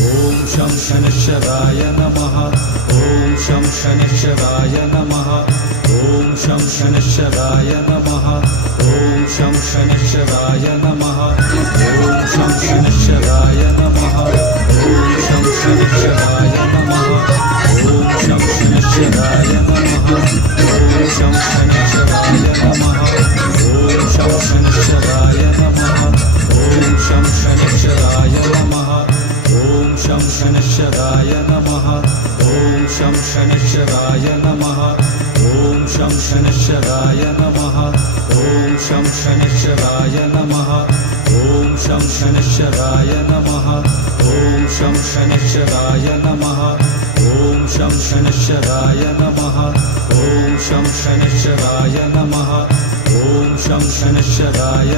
ॐ शं शनिश्चराय नमः ॐ शं शनिश्चराय नमः ॐ शं शनिश्चराय नमः ॐ शं शनिश्चराय नमः ॐ शं शनिश्चराय नमः ॐ शं शनिश्चराय नमः ॐ शं शनिश्चराय नमः ॐ शं शनिश्चराय नमः ॐ शं शनिश्चराय नमः ॐ शं शनिश्चराय नमः ॐ शं शनिश्चराय नमः ॐ शं शनिश्चराय नमः ॐ शं शनिश्चराय नमः ॐ शं शनिश्चराय नमः ॐ शं शनिश्चराय नमः ॐ शं शनिश्चराय नमः ॐ शं शनिश्चराय नमः ॐ शं शनिश्चराय नमः ॐ शं शनिश्चराय